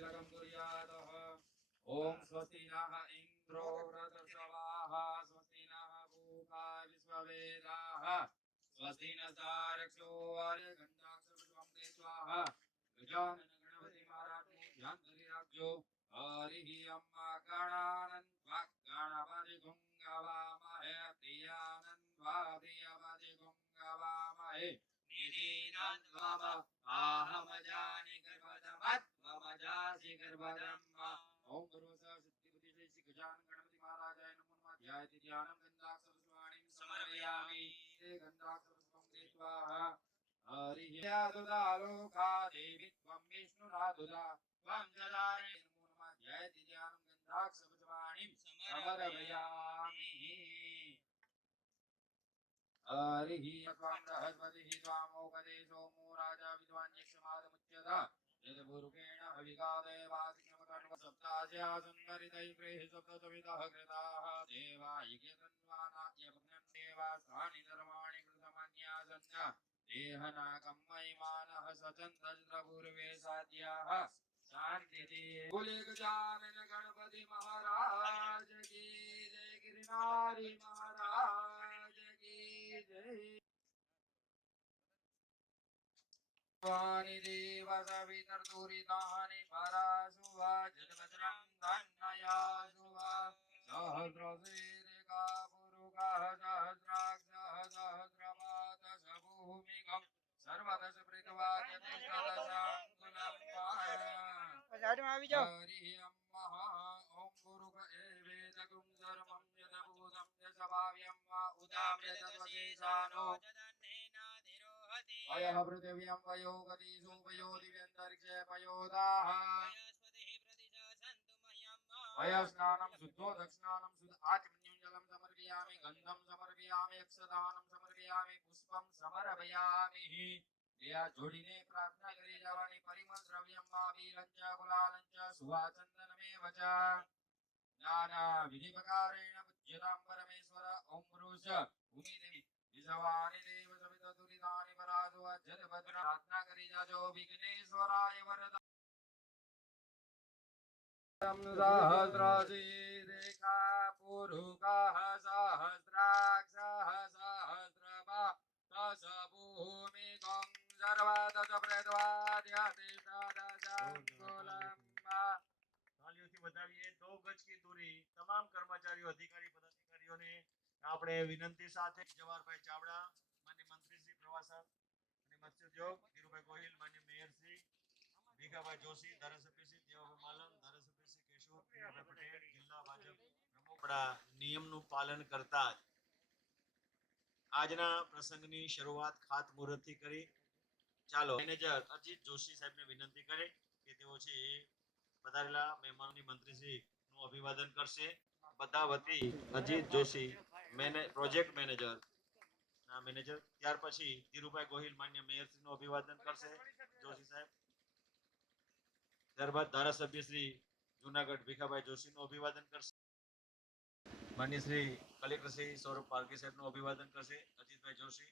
तिलकं कुर्यातः ॐ स्वस्ति नः इन्द्रो वृतश्रवाः स्वस्ति नः पूका विश्ववेदाः स्वस्ति न तारक्षो वार्यगन्धाक्षरपुष्पं ते स्वाहा गजानन गणपति महाराज ध्यान्तरिराज्यो हरिः अम्मा गणानन्त्वा गणपति गुङ्गवामहे प्रियानन्द्वा प्रियपति गुङ्गवामहे निधीनान्त्वम आहमजानि गर्भदमत्वमजासि गर्भदम् ॐ गुरुसा सिद्धिबुद्धि श्री गजानन गणपति महाराजाय नमो नमः ध्यायति ध्यानं गन्धाक्षरपुष्पाणिं समर्पयामि ते गन्धाक्षरपुष्पं कृत्वा हरिः यादुदालोका देवी त्वं विष्णुरादुदा त्वं जलानि नमो नमः ध्यायति ध्यानं गन्धाक्षरपुष्पाणिं समर्पयामि हरिः त्वं बृहस्पतिः त्वामोकदे सोमो राजा विद्वान् यक्षमादमुच्यत यद्भुरुकेण हविकादेवासिकमकर्म सप्तास्या सुन्दरितैः सप्तसवितः कृताः देवा यज्ञतन्वाना यज्ञं देवास्तानि धर्माणि कृतमन्यासन्न देहनाकं महिमानः स्वचन्द्रपूर्वे साध्याः शान्तिः बोले गजानन गणपति महाराज की जय गिरिनारी महाराज की जय वाणि देवसवितर्दुरितानि परासु वा जगवज्रं धन्नयासु वा सहस्रशीरिका पुरुकः सहस्राक्षसहस्रपादशभूमिकम् सर्वदश मृगवाचतुष्टदशाङ्कुलम् हरि अम्मः ॐ पुरुक एवेदगुं सर्वं यदभूतं यशभाव्यं वा उदामृतवशेषानो अयः पृथिव्यं वयो गतिषु वयो दिव्यन्तरिक्षे पयोदाः वयस्नानं शुद्धो दक्षिणानं शुद्ध आचमन्यं जलं समर्पयामि गन्धं समर्पयामि अक्षदानं समर्पयामि पुष्पं समर्पयामि या જોડીને પ્રાર્થના કરી જવાની પરિમળ દ્રવ્યમ આબીલંચ ગુલાલંચ સુવાચંદનમેવ ચ નાના વિધિ પ્રકારેણ પૂજ્યતામ પરમેશ્વર ઓમ પુરુષ ભૂમિ દેવી વિજવાની દેવ સવિત દુરિદાની પરાજો અજ્જત ભદ્ર પ્રાર્થના કરી જાજો. વિઘ્નેશ્વરાય વરદા. સહસ્રાસી રેખા પુરુષः સહસ્રાક્ષः સહસ્રપા દશ ભૂમિકં સર્વદશ પ્રદ્વાદ્યતિષ્ઠદશાંકુલમ તાલીઓથી વધાવીએ દો ગજ કી દૂરી તમામ કર્મચારીઓ અધિકારી પદાધિકારીઓને આપણે વિનંતી સાથે જવાહરભાઈ ચાવડા માન્ય મંત્રી શ્રી પ્રવાસન મત્સ્યોદ્યોગ ધીરુભાઈ ગોહિલ, માન્ય મેયરશ્રી ભીખાભાઈ જોશી ધારાસભ્યશ્રી દેવાભાઈ માલમ ધારાસભ્યશ્રી કેશોર કેશોર પટેલ, જિલ્લા ભાજપ પ્રમુખડા નિયમનું પાલન કરતા આજના પ્રસંગની શરૂઆત ખાતમુહૂર્તથી કરી. ચાલો, મેનેજર અજીત જોશી સાહેબને વિનંતી કરે કે તેઓ છે એ પધારેલા મહેમાનોની મંત્રીશ્રીનું અભિવાદન કરશે. બધા વતી અજીત જોશી, મેને, પ્રોજેક્ટ મેનેજર મેનેજર. ત્યાર પછી ધીરુભાઈ ગોહિલ માન્ય મેયરશ્રી નું અભિવાદન કરશે. જોશી સાહેબ. ત્યારબાદ ધારાસભ્ય શ્રી જુનાગઢ ભીખાભાઈ જોશી નું અભિવાદન કરશે. માન્ય શ્રી કલેક્ટર શ્રી સૌરભ પારકી સાહેબનું અભિવાદન કરશે. અજીતભાઈ જોશી.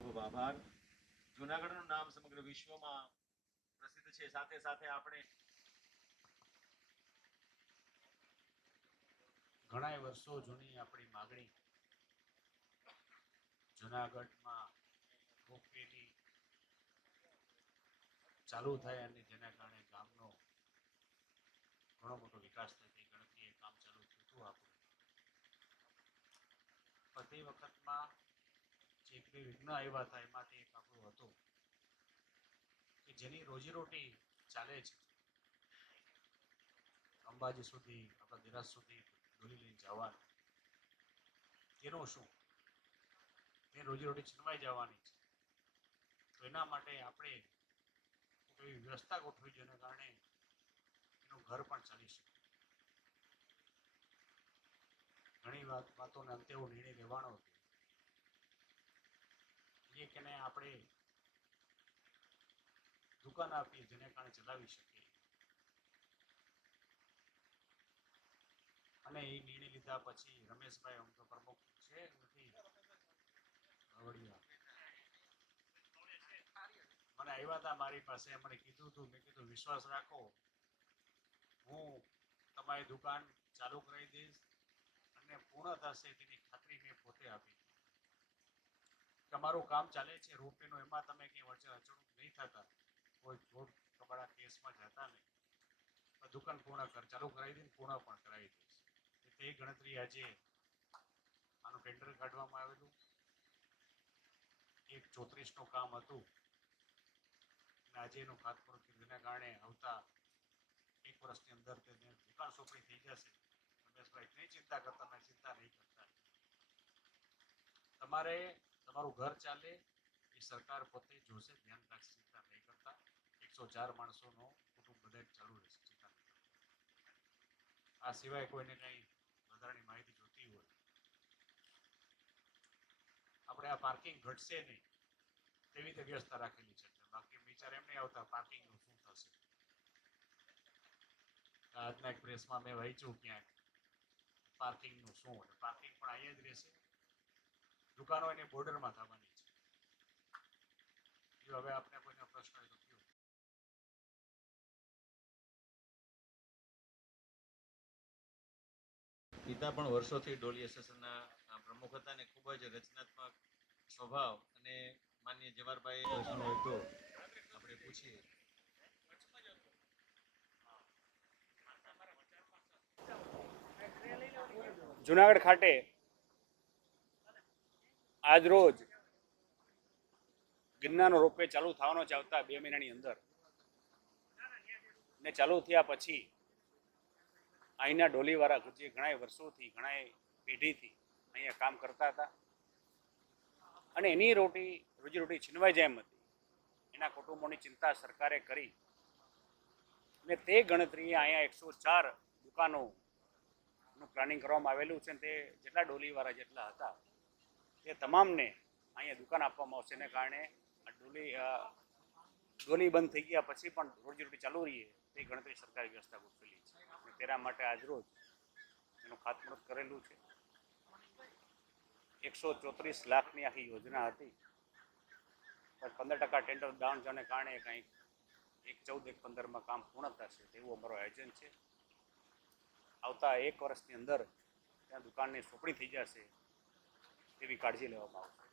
ખૂબ આભાર. જુનાગઢનું નામ સમગ્ર વિશ્વમાં પ્રસિદ્ધ છે. સાથે સાથે આપણે ઘણા વર્ષો જૂની આપણી માગણી. જુનાગઢમાં રોપવેની ચાલુ થાય અને જેના કારણે ગામનો ઘણો મોટો વિકાસ થાય તે ગણતરીએ કામ ચાલુ થયું હતું આપણું પણ તે વખતમાં જે બે વિઘ્ન આવ્યા હતા એમાંથી એક આપણું હતું કે જેની રોજીરોટી ચાલે છે અંબાજી સુધી, આપણા દેરાજ સુધી જવાનું. એનું શું? તે રોજીરોટી છીનવાઈ જવાની છે. તો એના માટે આપણે એવી વ્યવસ્થા ગોઠવી જેના કારણે એનું ઘર પણ ચાલી શકે. ઘણી વાત, વાતોને અંતે એવો નિર્ણય લેવાનો હતો. એ કે આપણે દુકાન આપીએ, જેને કારણે ચલાવી શકીએ. અને એ નિર્ણય લીધા પછી રમેશભાઈ આમ તો પ્રમુખ છે નથી. મને આવ્યા હતા મારી પાસે મને કીધું હતું મેં કીધું, વિશ્વાસ રાખો. હું તમારી દુકાન ચાલુ કરાવી દઈશ અને પૂર્ણ થશે તેની ખાતરી મેં પોતે આપી. તમારું કામ ચાલે છે, રોપેનું એમાં તમે કંઈ વચ્ચે અચૂક નહીં થતા. કોઈ જોડ તમારા કેસમાં જતા નહીં. દુકાન પૂર્ણ કર, ચાલુ કરાવી દઈને પૂર્ણ પણ કરાવી દઈશ. તો તે ગણતરી આજે આનું ટેન્ડર કાઢવામાં આવેલું. એક ચોત્રીસનું કામ હતું. અને આજે એનું ખાતમુહૂર્ત કીધું કારણે આવતા એક વર્ષની અંદર તેને દુકાન સોંપણી થઈ જશે. રમેશભાઈ નહીં ચિંતા કરતા મેં ચિંતા નહીં કરતા. તમારે તમારું ઘર ચાલે એ સરકાર પોતે જોશે, ધ્યાન રાખશે, ચિંતા નહીં કરતા. એકસો ચાર માણસોનો કુટુંબ બધા ચાલુ રહેશે, ચિંતા નહીં આ સિવાય કોઈને કંઈ વધારાની માહિતી જોતી હોય. આપણે આ પાર્કિંગ ઘટશે નહીં. તેવી રીતે વ્યવસ્થા રાખેલી છે. બાકી વિચાર એમ નહીં આવતા પાર્કિંગનું શું થશે. આજના એક પ્રેસમાં મેં વાંચ્યું ક્યાંક પાર્કિંગનું શું હોય. પાર્કિંગ પણ અહીંયા જ રહેશે. દુકાનો એની બોર્ડરમાં થવાની છે. જો હવે આપણે કોઈનો પ્રશ્ન હોય તો પિતા પણ વર્ષોથી ડોલી એસોસિએશનના પ્રમુખ હતા અને ખૂબ જ રચનાત્મક સ્વભાવ અને માન્ય જવાહરભાઈ તો આપણે પૂછીએ. જુનાગઢ ખાતે આજ રોજ ગિરનારનો રોપવે ચાલુ થવાનો છે આવતા બે મહિનાની અંદર. ને ચાલુ થયા પછી અહીંના ડોલીવાળા ગુરુજી ઘણા વર્ષોથી ઘણા પેઢીથી અહીંયા કામ કરતા હતા. અને એની રોટી રોજીરોટી છીનવાઈ જાય એમ હતી. એના કુટુંબોની ચિંતા સરકારે કરી. અને તે ગણતરીએ અહીંયા એકસો ચાર દુકાનો નું પ્લાનિંગ કરવામાં આવેલું છે તે જેટલા ડોલીવાળા જેટલા હતા, તે તમામને અહીંયા દુકાન આપવામાં આવશે. એને કારણે ડોલી ડોલી બંધ થઈ ગયા પછી પણ રોજીરોટી ચાલુ રહીએ. તે ગણતરી સરકારી વ્યવસ્થા ગોઠવેલી તેના માટે આજરોજ એનું ખાતમુહૂર્ત કરેલું છે. એકસો ચોત્રીસ લાખની આખી યોજના હતી. પંદર ટકા ટેન્ડર ડાઉન જવાને કારણે કંઈક એક ચૌદ એક પંદરમાં કામ પૂર્ણ થશે તેવું અમારો આયોજન છે. આવતા એક વર્ષની અંદર ત્યાં દુકાનની સોંપણી થઈ જશે તેવી કાળજી લેવામાં આવશે.